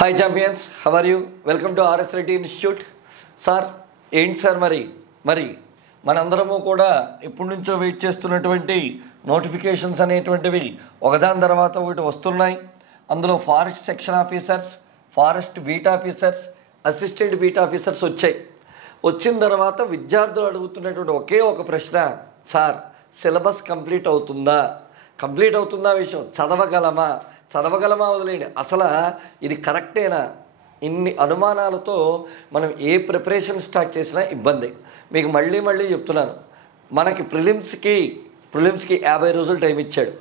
Hi champions, how are you? Welcome to RS Reddy institute. Sir ఏంటి sir మరి మనందరము కూడా ఎప్పటి నుంచో వెయిట్ చేస్తున్నటువంటి నోటిఫికేషన్స్ అనేటువంటివి ఒకదాని తర్వాత ఒకటి వస్తున్నాయి. అందులో forest section officers, forest beat officers, assistant beat officers వచ్చాయి. వచ్చిన తర్వాత విద్యార్థులు అడుగుతున్నటువంటి ఒకే ఒక ప్రశ్న, సార్ సిలబస్ కంప్లీట్ అవుతుందా విషయం చదవగలమా వదిలేయండి, అసలు ఇది కరెక్టేనా? ఇన్ని అనుమానాలతో మనం ఏ ప్రిపరేషన్ స్టార్ట్ చేసినా ఇబ్బంది. మీకు మళ్ళీ చెప్తున్నాను, మనకి ప్రిలిమ్స్కి 50 రోజులు టైం ఇచ్చాడు.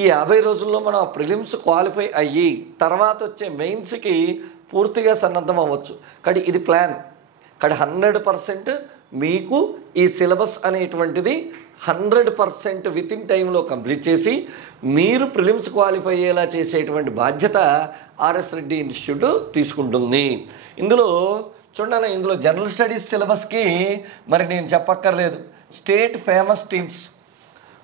ఈ 50 రోజుల్లో మనం ఆ ప్రిలిమ్స్ క్వాలిఫై అయ్యి తర్వాత వచ్చే మెయిన్స్కి పూర్తిగా సన్నద్ధం అవ్వచ్చు. కానీ ఇది ప్లాన్. కానీ 100% మీకు ఈ సిలబస్ అనేటువంటిది 100% విత్ ఇన్ టైంలో కంప్లీట్ చేసి మీరు ప్రిలిమ్స్ క్వాలిఫై అయ్యేలా చేసేటువంటి బాధ్యత ఆర్ఎస్ రెడ్డి ఇన్స్టిట్యూట్ తీసుకుంటుంది. ఇందులో చూడండి, ఇందులో జనరల్ స్టడీస్ సిలబస్కి మరి నేను చెప్పక్కర్లేదు. State famous teams,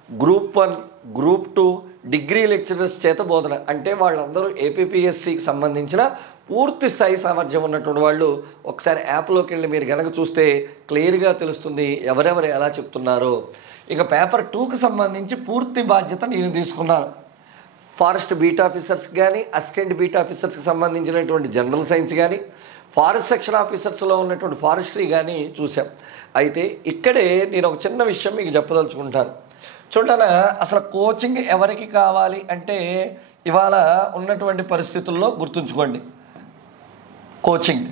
group 1, group 2 degree lecturers చేత బోధన. అంటే వాళ్ళందరూ ఏపీపీఎస్సికి సంబంధించిన పూర్తి స్థాయి సామర్థ్యం ఉన్నటువంటి వాళ్ళు. ఒకసారి యాప్లోకి వెళ్ళి మీరు కనుక చూస్తే క్లియర్గా తెలుస్తుంది ఎవరెవరు ఎలా చెప్తున్నారో. ఇక పేపర్ 2కి సంబంధించి పూర్తి బాధ్యత నేను తీసుకున్నాను. ఫారెస్ట్ బీట్ ఆఫీసర్స్ కానీ, అసిస్టెంట్ బీట్ ఆఫీసర్స్కి సంబంధించినటువంటి జనరల్ సైన్స్ కానీ, ఫారెస్ట్ సెక్షన్ ఆఫీసర్స్లో ఉన్నటువంటి ఫారెస్ట్రీ కానీ చూసాం. అయితే ఇక్కడే నేను ఒక చిన్న విషయం మీకు చెప్పదలుచుకుంటాను. చూడండి, అసలు కోచింగ్ ఎవరికి కావాలి అంటే ఇవాళ ఉన్నటువంటి పరిస్థితుల్లో గుర్తుంచుకోండి, కోచింగ్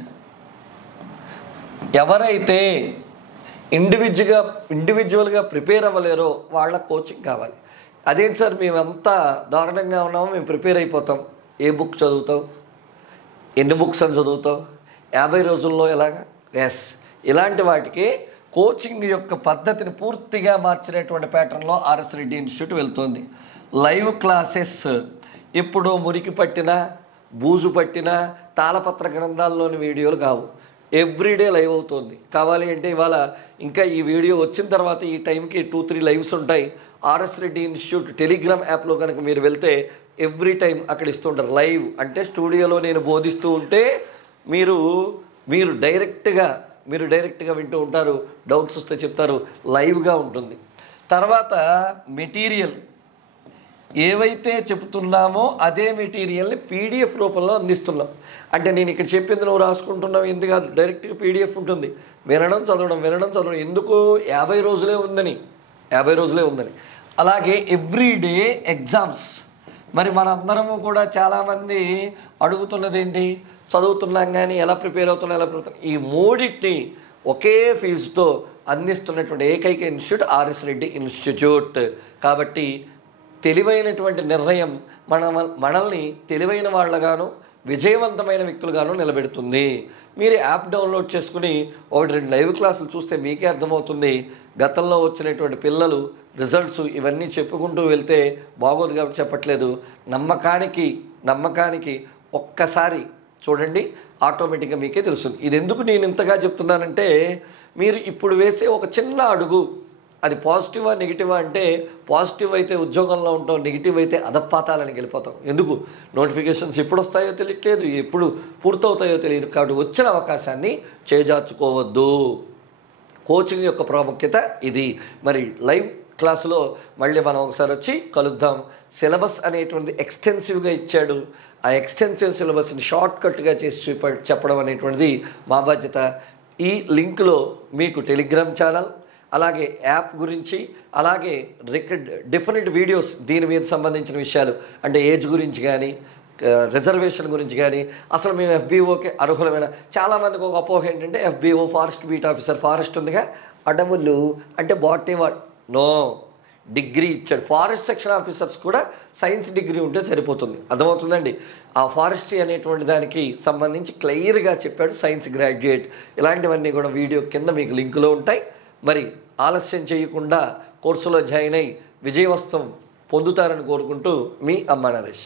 ఎవరైతే ఇండివిజువల్గా ప్రిపేర్ అవ్వలేరో వాళ్ళ కోచింగ్ కావాలి. అదేంటి సార్, మేమంతా దారుణంగా ఉన్నామో మేము ప్రిపేర్ అయిపోతాం. ఏ బుక్ చదువుతావు, ఎన్ని బుక్స్ అని చదువుతావు, 50 రోజుల్లో ఎలాగా? ఎస్, ఇలాంటి వాటికి కోచింగ్ యొక్క పద్ధతిని పూర్తిగా మార్చినటువంటి ప్యాటర్న్లో ఆర్ఎస్ రెడ్డి ఇన్స్టిట్యూట్ వెళ్తుంది. లైవ్ క్లాసెస్ ఎప్పుడో మురికి పట్టిన, బూజు పట్టిన తాళపత్ర గ్రంథాల్లోని వీడియోలు కావు. ఎవ్రీడే లైవ్ అవుతుంది. కావాలి అంటే ఇవాళ ఇంకా ఈ వీడియో వచ్చిన తర్వాత ఈ టైంకి 2-3 లైవ్స్ ఉంటాయి. ఆర్ఎస్ రెడ్డి ఇన్స్టిట్యూట్ టెలిగ్రామ్ యాప్లో కనుక మీరు వెళ్తే ఎవ్రీ టైం అక్కడ ఇస్తుంటారు. లైవ్ అంటే స్టూడియోలో నేను బోధిస్తూ ఉంటే మీరు డైరెక్ట్గా వింటూ ఉంటారు. డౌట్స్ వస్తే చెప్తారు. లైవ్గా ఉంటుంది. తర్వాత మెటీరియల్ ఏవైతే చెప్తున్నామో అదే మెటీరియల్ని పీడిఎఫ్ రూపంలో అందిస్తున్నాం. అంటే నేను ఇక్కడ చెప్పింది నువ్వు రాసుకుంటున్నావు ఎందుకు కాదు, డైరెక్ట్గా పీడిఎఫ్ ఉంటుంది. వినడం చదవడం ఎందుకు 50 రోజులే ఉందని. అలాగే ఎవ్రీడే ఎగ్జామ్స్. మరి మనందరము కూడా చాలామంది అడుగుతున్నది ఏంటి, చదువుతున్నాం కానీ ఎలా ప్రిపేర్ అవుతున్నాం. ఈ మూడింటిని ఒకే ఫీజుతో అందిస్తున్నటువంటి ఏకైక ఇన్స్టిట్యూట్ ఆర్ఎస్ రెడ్డి ఇన్స్టిట్యూట్. కాబట్టి తెలివైనటువంటి నిర్ణయం మనల్ని తెలివైన వాళ్ళగాను, విజయవంతమైన వ్యక్తులుగాను నిలబెడుతుంది. మీరు యాప్ డౌన్లోడ్ చేసుకుని 1-2 లైవ్ క్లాసులు చూస్తే మీకే అర్థమవుతుంది. గతంలో వచ్చినటువంటి పిల్లలు రిజల్ట్స్ ఇవన్నీ చెప్పుకుంటూ వెళ్తే బాగోదు కాబట్టి చెప్పట్లేదు. నమ్మకానికి ఒక్కసారి చూడండి, ఆటోమేటిక్గా మీకే తెలుస్తుంది. ఇది ఎందుకు నేను ఇంతగా చెప్తున్నానంటే, మీరు ఇప్పుడు వేసే ఒక చిన్న అడుగు అది పాజిటివా నెగిటివా అంటే, పాజిటివ్ అయితే ఉద్యోగంలో ఉంటాం, నెగిటివ్ అయితే అధపాతాలని వెళ్ళిపోతాం. ఎందుకు? నోటిఫికేషన్స్ ఎప్పుడు వస్తాయో తెలియట్లేదు, ఎప్పుడు పూర్తవుతాయో తెలియదు. కాబట్టి వచ్చిన అవకాశాన్ని చేజార్చుకోవద్దు. కోచింగ్ యొక్క ప్రాముఖ్యత ఇది. మరి లైవ్ క్లాసులో మళ్ళీ మనం ఒకసారి వచ్చి కలుద్దాం. సిలబస్ అనేటువంటిది ఎక్స్టెన్సివ్గా ఇచ్చాడు. ఆ ఎక్స్టెన్సివ్ సిలబస్ని షార్ట్కట్గా చేసి చెప్పడం అనేటువంటిది మా బాధ్యత. ఈ లింక్లో మీకు టెలిగ్రామ్ ఛానల్, అలాగే యాప్ గురించి, అలాగే డిఫరెంట్ వీడియోస్ దీని మీద సంబంధించిన విషయాలు, అంటే ఏజ్ గురించి కానీ, రిజర్వేషన్ గురించి కానీ, అసలు మేము ఎఫ్బీఓకి అర్హులమైన. చాలామందికి ఒక అపోహ ఏంటంటే, FBO forest beat officer, forest ఉందిగా, అడవులు అంటే బాటనీ నో, డిగ్రీ ఇచ్చాడు. ఫారెస్ట్ సెక్షన్ ఆఫీసర్స్ కూడా సైన్స్ డిగ్రీ ఉంటే సరిపోతుంది. అర్థమవుతుందండి. ఆ ఫారెస్ట్రీ అనేటువంటి దానికి సంబంధించి క్లియర్గా చెప్పాడు, సైన్స్ గ్రాడ్యుయేట్. ఇలాంటివన్నీ కూడా వీడియో కింద మీకు లింకులో ఉంటాయి. మరి ఆలస్యం చేయకుండా కోర్సులో జాయిన్ అయ్యి విజయవస్తం పొందుతారని కోరుకుంటూ మీ అమ్మా నరేష్.